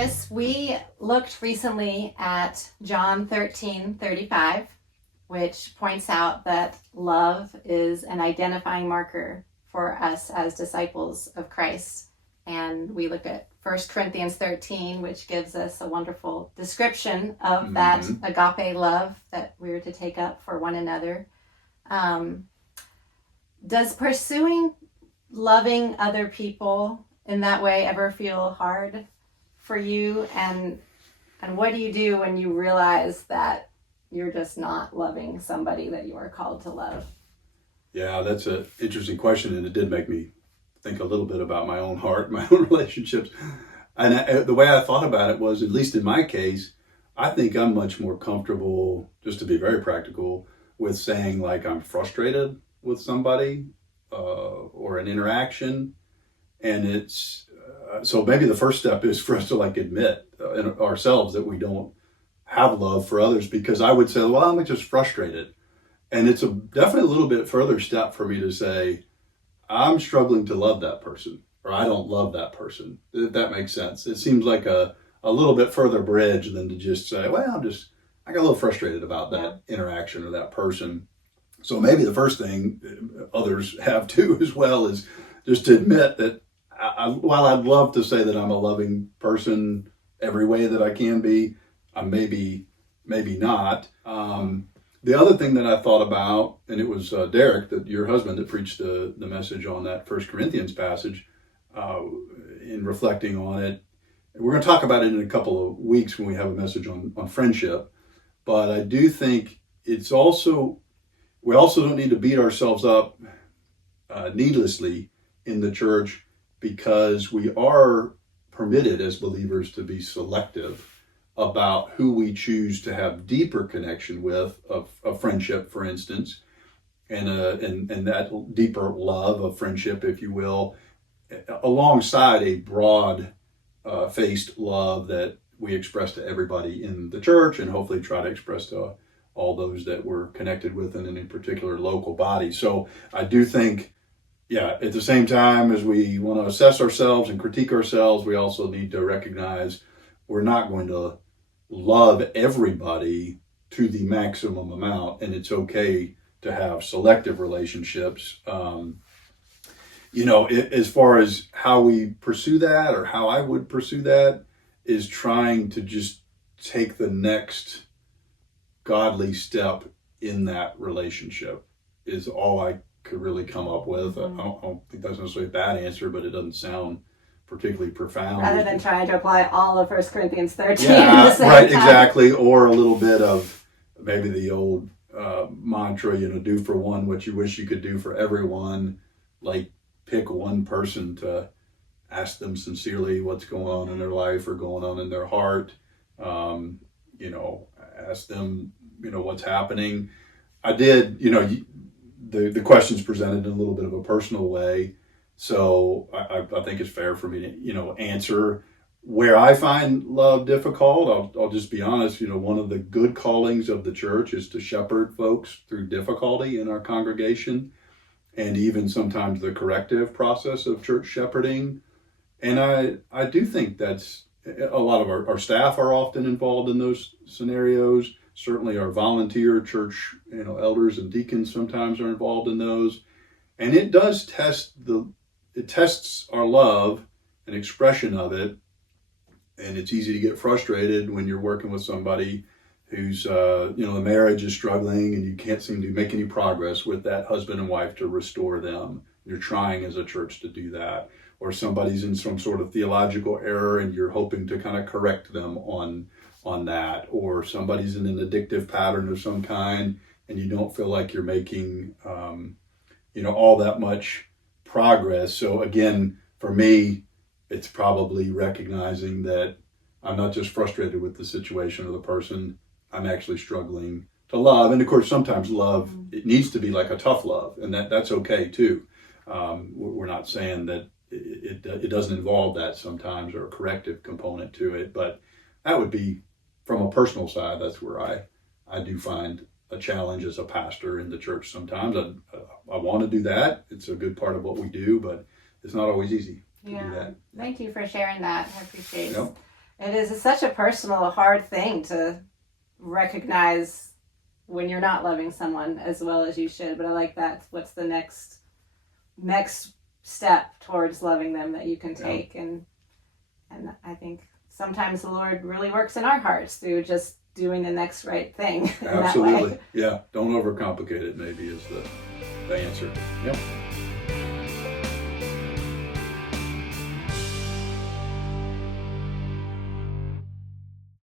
Chris, we looked recently at John 13:35, which points out that love is an identifying marker for us as disciples of Christ. And we looked at 1 Corinthians 13, which gives us a wonderful description of that agape love that we are to take up for one another. Does pursuing loving other people in that way ever feel hard for you? And what do you do when you realize that you're just not loving somebody that you are called to love? Yeah, that's an interesting question, and it did make me think a little bit about my own heart, my own relationships. And the way I thought about it was, at least in my case, I think I'm much more comfortable, just to be very practical, with saying like I'm frustrated with somebody or an interaction. And it's, so maybe the first step is for us to like admit in ourselves that we don't have love for others, because I would say, well, I'm just frustrated. And it's definitely a little bit further step for me to say, I'm struggling to love that person, or I don't love that person. If that makes sense. It seems like a little bit further bridge than to just say, well, I got a little frustrated about that interaction or that person. So maybe the first thing others have too as well is just to admit that while I'd love to say that I'm a loving person every way that I can be, I'm maybe not. The other thing that I thought about, and it was Derek, your husband, that preached the message on that 1 Corinthians passage, in reflecting on it. We're going to talk about it in a couple of weeks when we have a message on friendship. But I do think we also don't need to beat ourselves up needlessly in the church, because we are permitted as believers to be selective about who we choose to have deeper connection with, of friendship, for instance, and that deeper love of friendship, if you will, alongside a broad faced love that we express to everybody in the church, and hopefully try to express to all those that we're connected with in any particular local body. So I do think, at the same time as we want to assess ourselves and critique ourselves, we also need to recognize we're not going to love everybody to the maximum amount, and it's okay to have selective relationships. As far as how we pursue that, or how I would pursue that, is trying to just take the next godly step in that relationship is all I could really come up with. I don't think that's necessarily a bad answer, but it doesn't sound particularly profound. Rather than trying to apply all of 1 Corinthians 13 at the same right, time. Exactly. Or a little bit of maybe the old mantra, do for one what you wish you could do for everyone. Like, pick one person to ask them sincerely what's going on in their life or going on in their heart. Ask them, what's happening. I did, the questions presented in a little bit of a personal way. So I think it's fair for me to, answer where I find love difficult. I'll just be honest. One of the good callings of the church is to shepherd folks through difficulty in our congregation, and even sometimes the corrective process of church shepherding. And I do think that's a lot of our staff are often involved in those scenarios. Certainly our volunteer church, elders and deacons sometimes are involved in those. And it does it tests our love and expression of it. And it's easy to get frustrated when you're working with somebody who's, the marriage is struggling and you can't seem to make any progress with that husband and wife to restore them. You're trying as a church to do that. Or somebody's in some sort of theological error and you're hoping to kind of correct them on that. Or somebody's in an addictive pattern of some kind and you don't feel like you're making, all that much progress. So again, for me, it's probably recognizing that I'm not just frustrated with the situation or the person, I'm actually struggling to love. And of course, sometimes love, it needs to be like a tough love, and that's okay too. We're not saying that it doesn't involve that sometimes, or a corrective component to it, but that would be, from a personal side, that's where I do find a challenge as a pastor in the church sometimes. I want to do that. It's a good part of what we do, but it's not always easy to do that. Thank you for sharing that. I appreciate It is. It's such a personal, hard thing to recognize when you're not loving someone as well as you should. But I like that. What's the next step towards loving them that you can take? Yeah. And I think sometimes the Lord really works in our hearts through just doing the next right thing. Absolutely. That way. Yeah. Don't overcomplicate it, maybe, is the answer. Yep.